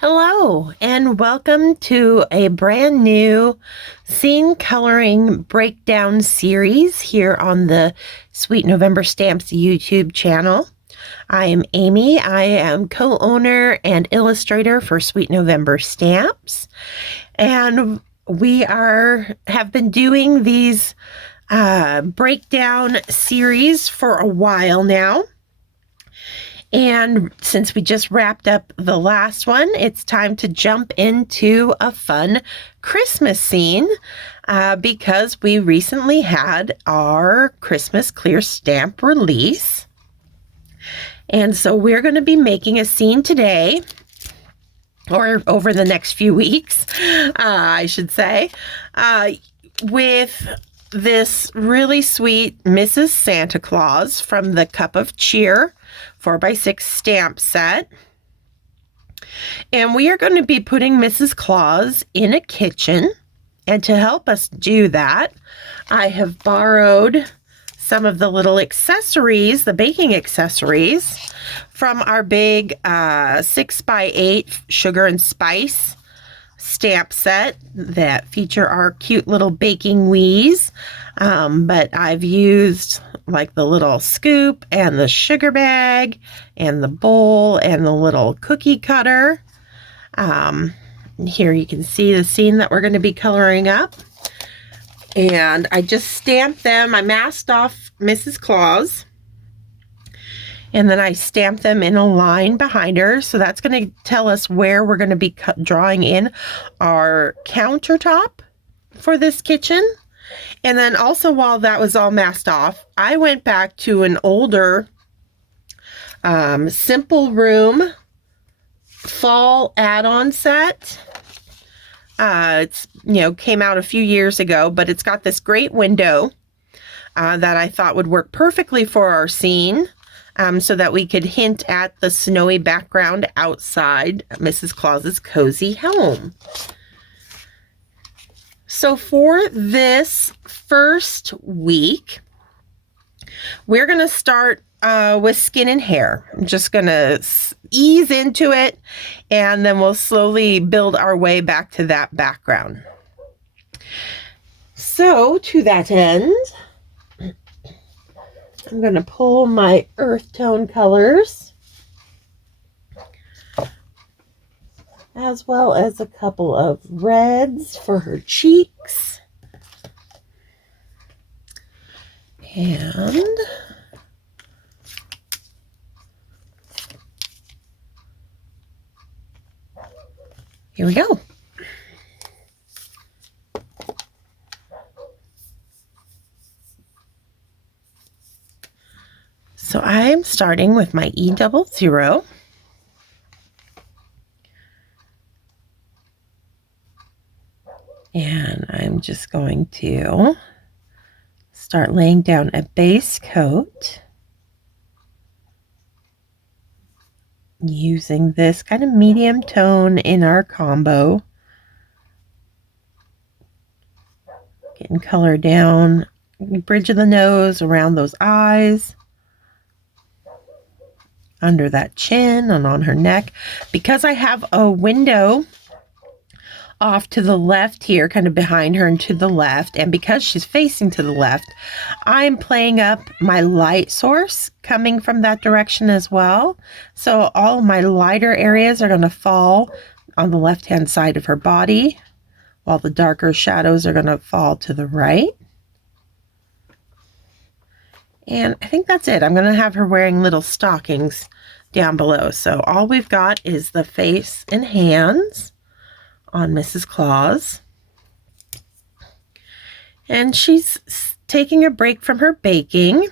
Hello, and welcome to a brand new scene coloring breakdown series here on the Sweet November Stamps YouTube channel. I am Amy. I am co-owner and illustrator for Sweet November Stamps, and we have been doing these breakdown series for a while now. And since we just wrapped up the last one, it's time to jump into a fun Christmas scene because we recently had our Christmas clear stamp release. And so we're going to be making a scene today, or over the next few weeks, I should say, with this really sweet Mrs. Santa Claus from the Cup of Cheer 4x6 stamp set. And we are going to be putting Mrs. Claus in a kitchen. And to help us do that, I have borrowed some of the little accessories, the baking accessories, from our big 6x8 sugar and spice stamp set that feature our cute little baking wheeze. But I've used like the little scoop and the sugar bag and the bowl and the little cookie cutter. Here you can see the scene that we're going to be coloring up. And I just stamped them. I masked off Mrs. Claus. And then I stamped them in a line behind her. So that's going to tell us where we're going to be drawing in our countertop for this kitchen. And then also, while that was all masked off, I went back to an older Simple Room fall add-on set. It's, came out a few years ago, but it's got this great window that I thought would work perfectly for our scene. So that we could hint at the snowy background outside Mrs. Claus's cozy home. So for this first week, we're going to start with skin and hair. I'm just going to ease into it, and then we'll slowly build our way back to that background. So to that end, I'm going to pull my earth tone colors, as well as a couple of reds for her cheeks. And here we go. So I'm starting with my E00. And I'm just going to start laying down a base coat using this kind of medium tone in our combo. Getting color down the bridge of the nose, around those eyes, under that chin and on her neck. Because I have a window off to the left here, kind of behind her and to the left, and because she's facing to the left, I'm playing up my light source coming from that direction as well. So all of my lighter areas are going to fall on the left hand side of her body, while the darker shadows are going to fall to the right. And I think that's it. I'm going to have her wearing little stockings down below. So all we've got is the face and hands on Mrs. Claus. And she's taking a break from her baking.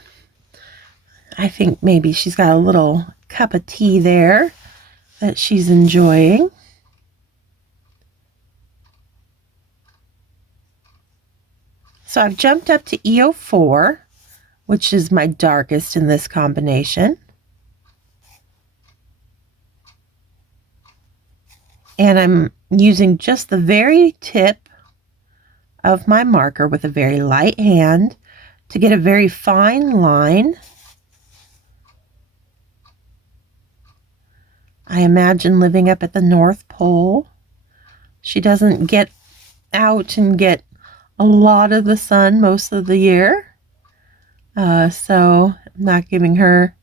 I think maybe she's got a little cup of tea there that she's enjoying. So I've jumped up to E04, which is my darkest in this combination. And I'm using just the very tip of my marker with a very light hand to get a very fine line I imagine living up at the North Pole. She doesn't get out and get a lot of the sun most of the year. So I'm not giving her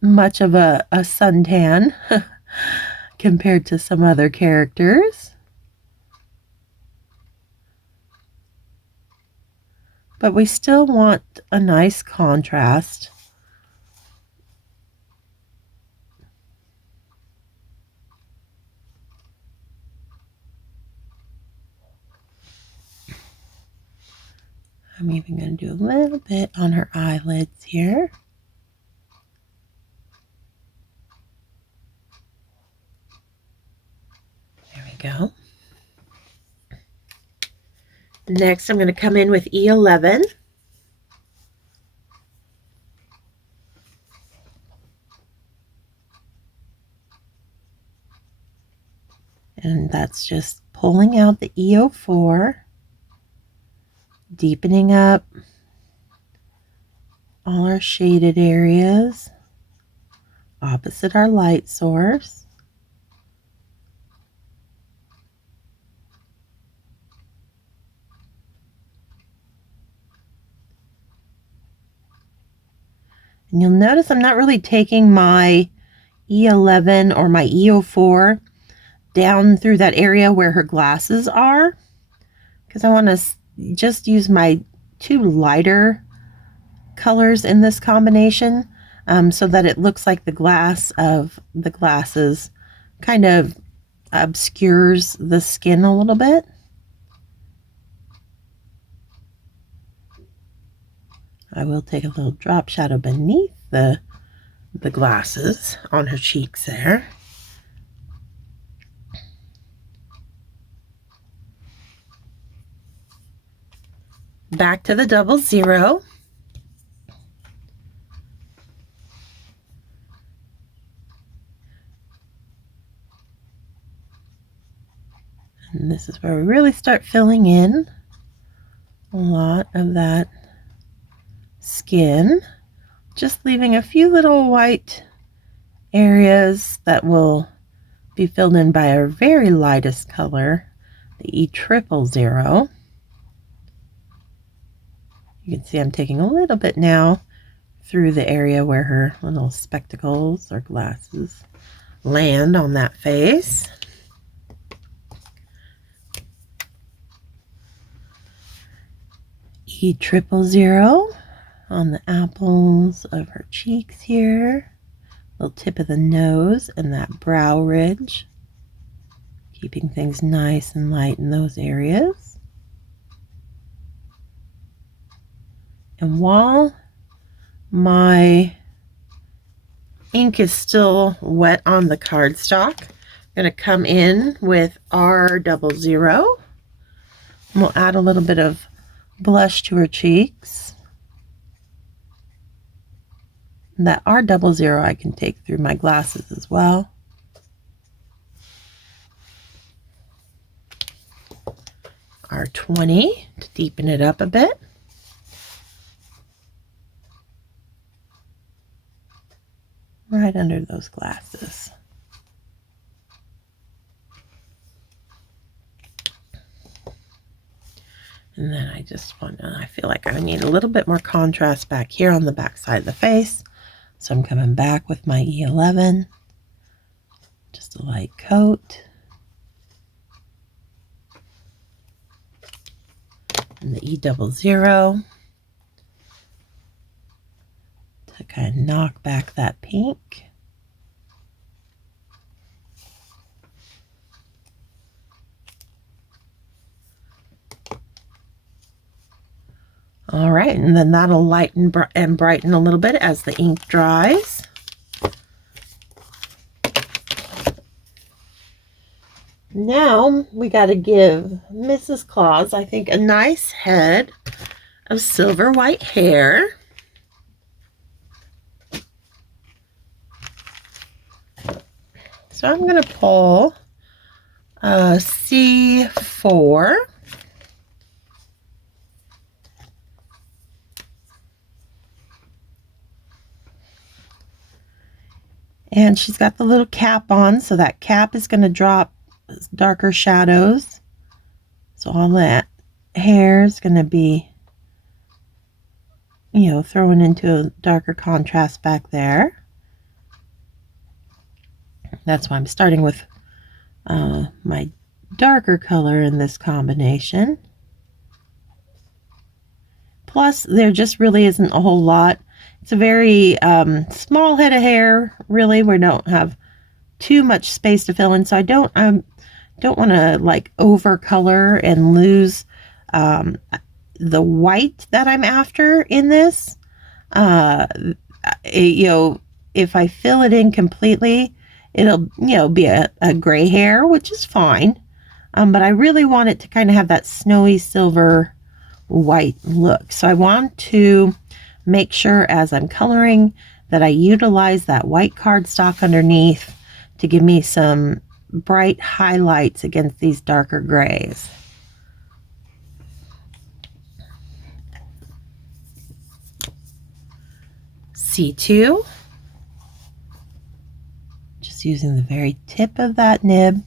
much of a suntan compared to some other characters. But we still want a nice contrast. I'm even going to do a little bit on her eyelids here. There we go. Next, I'm going to come in with E11. And that's just pulling out the E04, deepening up all our shaded areas opposite our light source. And you'll notice I'm not really taking my E11 or my E04 down through that area where her glasses are, because I want to just use my two lighter colors in this combination, so that it looks like the glass of the glasses kind of obscures the skin a little bit. I will take a little drop shadow beneath the glasses on her cheeks there. Back to the 00. And this is where we really start filling in a lot of that skin, just leaving a few little white areas that will be filled in by our very lightest color, the E000. You can see I'm taking a little bit now through the area where her little spectacles or glasses land on that face. E000 on the apples of her cheeks here, little tip of the nose and that brow ridge, keeping things nice and light in those areas. And while my ink is still wet on the cardstock, I'm going to come in with R00. And we'll add a little bit of blush to her cheeks. And that R00 I can take through my glasses as well. R20 to deepen it up a bit. Right under those glasses. And then I feel like I need a little bit more contrast back here on the back side of the face. So I'm coming back with my E11, just a light coat. And the E00 to kind of knock back that pink. All right, and then that'll lighten and brighten a little bit as the ink dries. Now we got to give Mrs. Claus, I think, a nice head of silver white hair. So I'm going to pull C4. And she's got the little cap on, so that cap is going to drop darker shadows. So all that hair is going to be, you know, thrown into a darker contrast back there. That's why I'm starting with my darker color in this combination. Plus, there just really isn't a whole lot. It's a very small head of hair, really. We don't have too much space to fill in, so I don't want to like over color and lose the white that I'm after in this. You know, if I fill it in completely, it'll, you know, be a gray hair, which is fine. But I really want it to kind of have that snowy silver white look. So I want to make sure as I'm coloring that I utilize that white cardstock underneath to give me some bright highlights against these darker grays. C2, just using the very tip of that nib,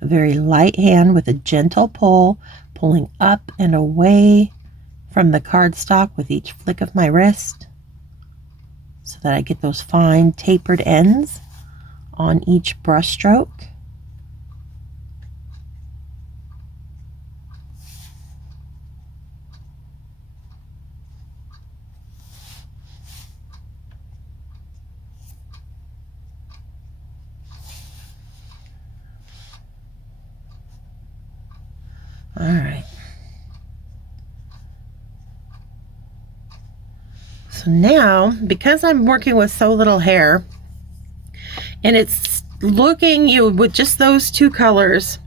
a very light hand with a gentle pull, pulling up and away from the cardstock with each flick of my wrist so that I get those fine tapered ends on each brush stroke. All right. So now, because I'm working with so little hair, and it's looking, with just those two colors,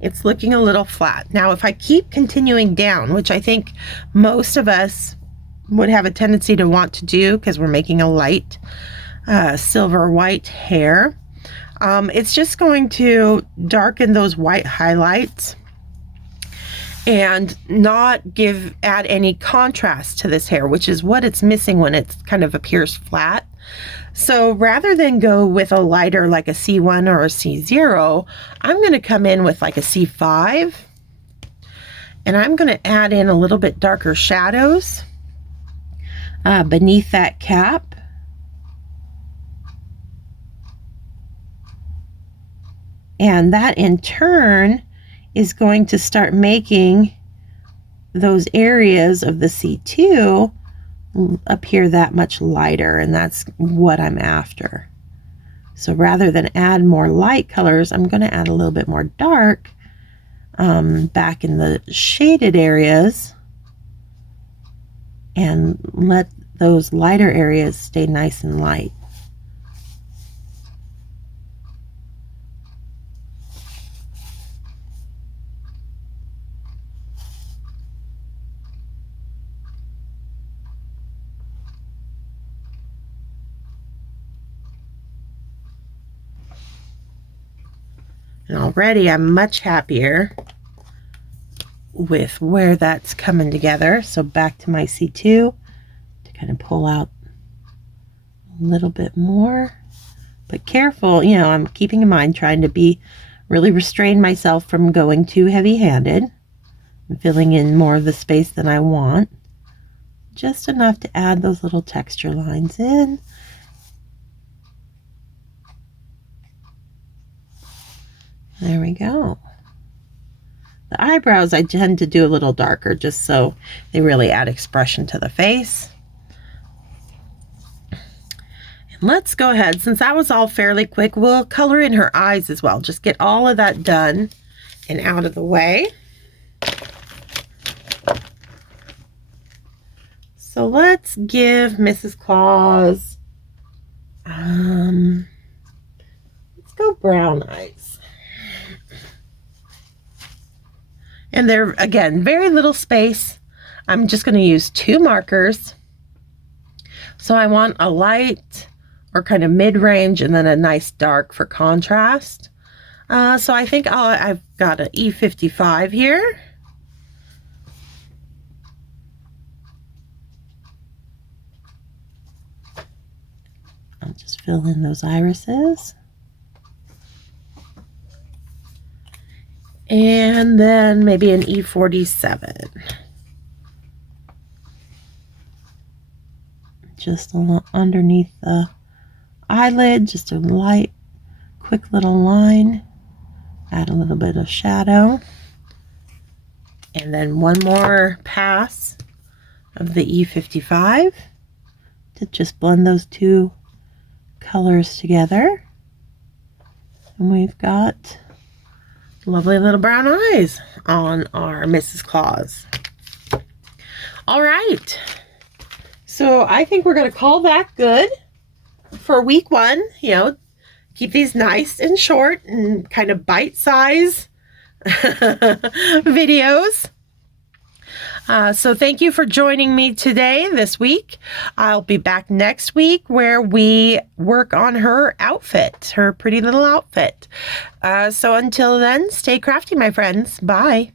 it's looking a little flat. Now, if I keep continuing down, which I think most of us would have a tendency to want to do because we're making a light silver white hair, it's just going to darken those white highlights and not add any contrast to this hair, which is what it's missing when it kind of appears flat. So rather than go with a lighter like a C1 or a C0, I'm going to come in with like a C5, and I'm going to add in a little bit darker shadows beneath that cap. And that in turn is going to start making those areas of the C2 appear that much lighter, and that's what I'm after. So rather than add more light colors, I'm going to add a little bit more dark back in the shaded areas and let those lighter areas stay nice and light. And already I'm much happier with where that's coming together. So back to my C2 to kind of pull out a little bit more. But careful, you know, I'm keeping in mind trying to really restrain myself from going too heavy-handed and filling in more of the space than I want. Just enough to add those little texture lines in. There we go. The eyebrows I tend to do a little darker just so they really add expression to the face. And let's go ahead, since that was all fairly quick, we'll color in her eyes as well. Just get all of that done and out of the way. So let's give Mrs. Claus, let's go brown eyes. And they're, again, very little space. I'm just going to use 2 markers. So I want a light or kind of mid-range and then a nice dark for contrast. So I think I've got an E55 here. just fill in those irises. And then maybe an E47. Just underneath the eyelid, just a light, quick little line. Add a little bit of shadow. And then one more pass of the E55 to just blend those two colors together. And we've got lovely little brown eyes on our Mrs. Claus. All right. So I think we're going to call that good for week 1. You know, keep these nice and short and kind of bite-size videos. So thank you for joining me this week. I'll be back next week where we work on her outfit, her pretty little outfit. So until then, stay crafty, my friends. Bye.